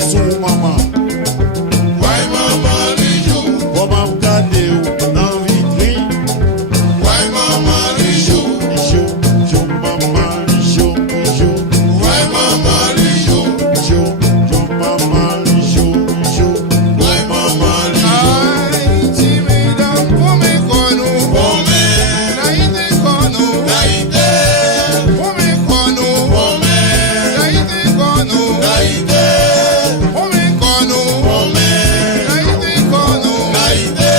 sou maman. Why mama lijou? Comment gade ou nan vitrine. Why mama lijou? Lijou, lijou, maman, lijou, lijou. Why mama lijou? Lijou, lijou, maman, lijou, lijou. Why mama lijou? Ai, time dan pome kono. Pome, Naite kono. naite, Pome kono. pome, Naite kono. naite, Pome kono. pome, Naite kono. naite.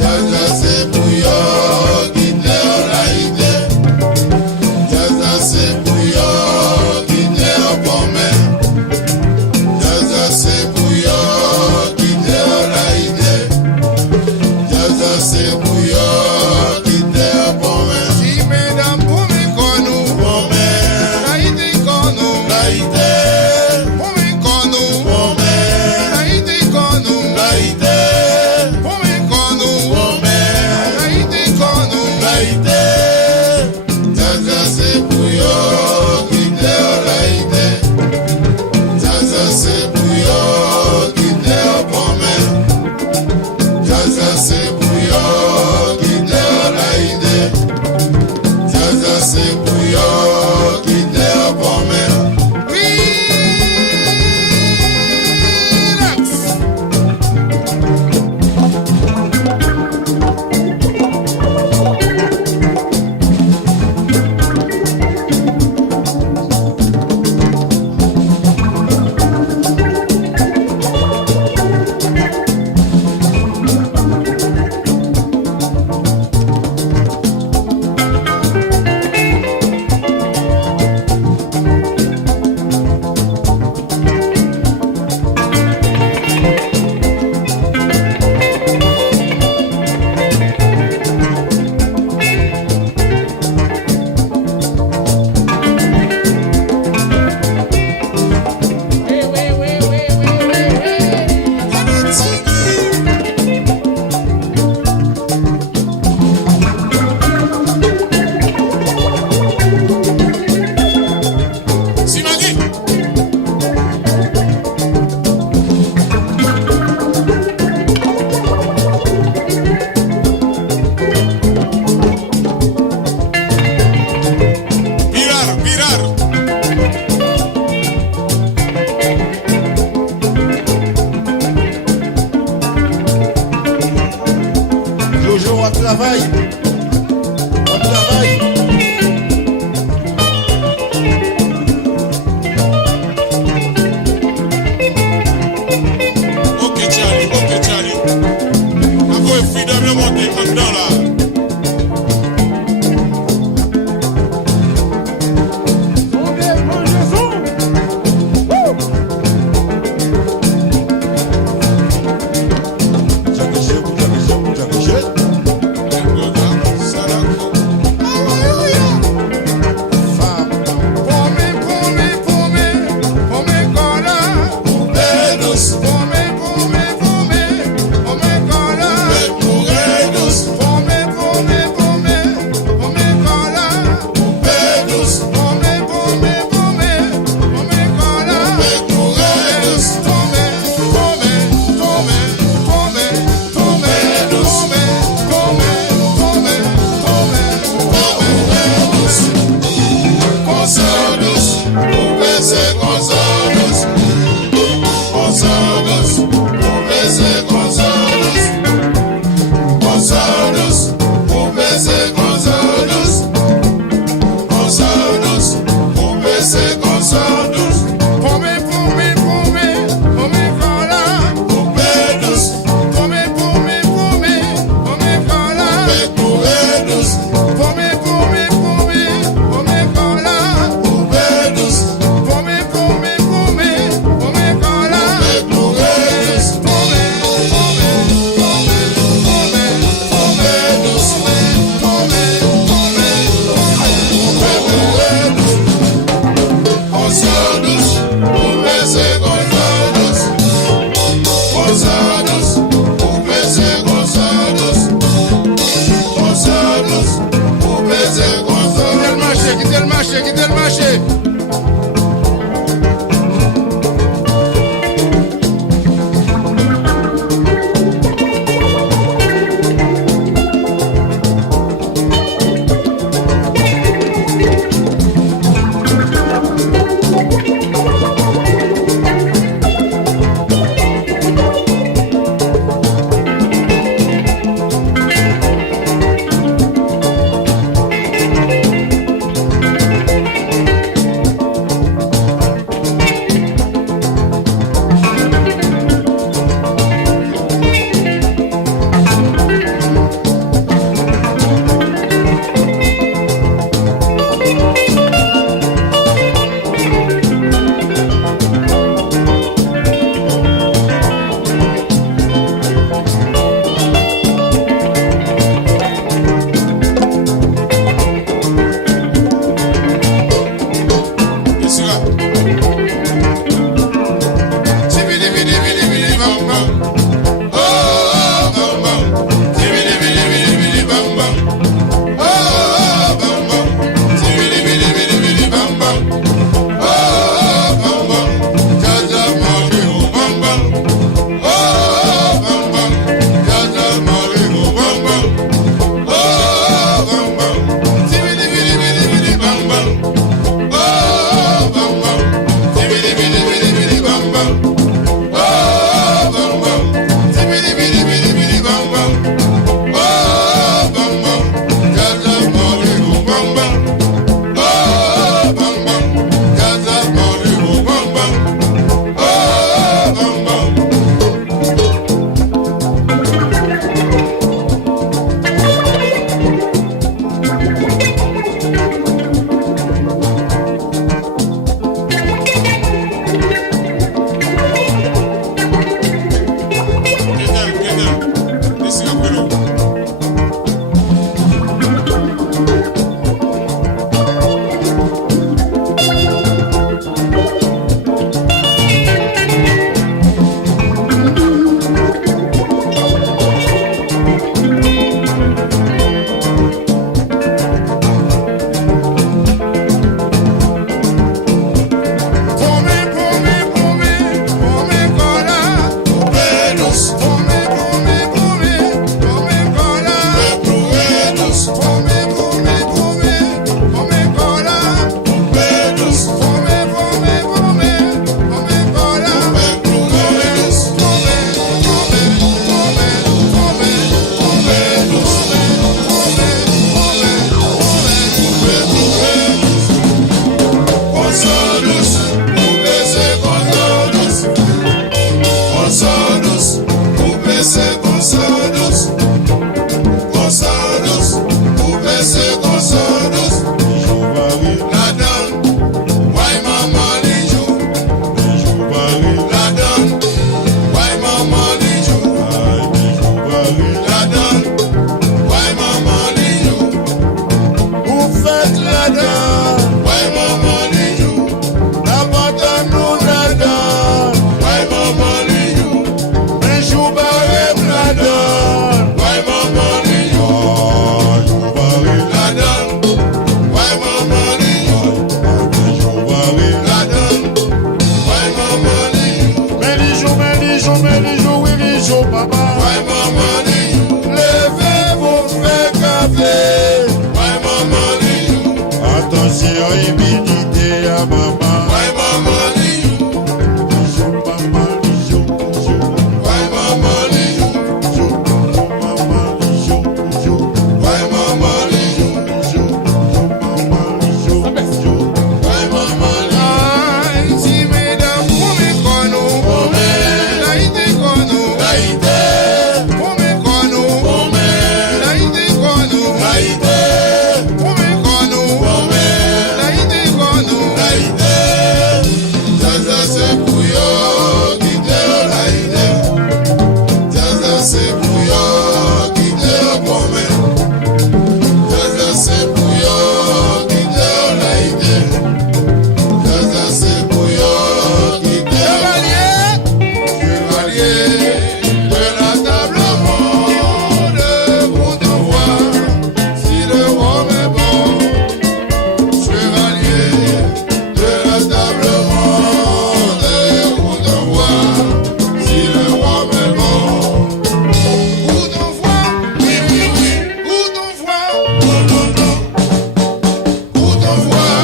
Jaja se puyo, kite o naite. Jaja se puyo, kite o pome. Jaja se puyo, kite o naite. Jaja se puyo, kite o pome. Time dan pome kono. Pome, Naite kono. naite, Pome kono. pome, Naite kono. naite, Pome kono. pome, Naite kono. naite. Jaja se puyo, kite o naite. Jaja se puyo, kite o pome. Jaja se puyo, kite o naite. Jaja se puyo, kite o pome. Relax. Simagi. Virar, virar. Jojo, au travail. Au travail. Ok Charlie. Ako freedom le monte en dedans là. Jaguejê, jaguejê, jaguejê. Rijo, papa. Ouais, maman, Liou. Levez-vous, faites café. Ouais, maman, Liou. Attention, humidité à maman. Ouais, maman, Liou. Rijo, papa, Rijo. Ouais, maman, Liou. Rijo, maman, Rijo. Ouais, maman, Liou. Rijo, maman, Rijo. Ouais, maman, Liou. Ay, si mesdames, pour mes conos. Laïté conos. Laïté, Pour mes conos. Laïté conos. laïté, Pour mes conos. Laïté conos. laïté. Zaza c'est bouillon, quitte le laïté. Zaza c'est bouillon, quitte le pomme. Zaza c'est bouillon, quitte le laïté. Zaza c'est bouillon, quitte le chevalier de la table ronde, pour te voir si le rhum est bon. Chevalier de la table ronde, pour te voir si le rhum est bon. Pour te voir, oui, oui, oui, pour te voir, non, non, non. Pour te voir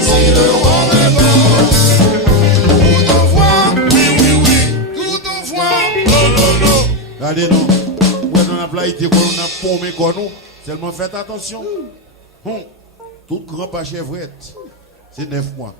si le rhum est bon. Pour te voir, oui, oui, oui, pour te voir, non, non, non. Regardez, non. Moi, on a plaité, on a paumé comme nous. Seulement faites attention. Tout grand pas chevrette. C'est 9 mois.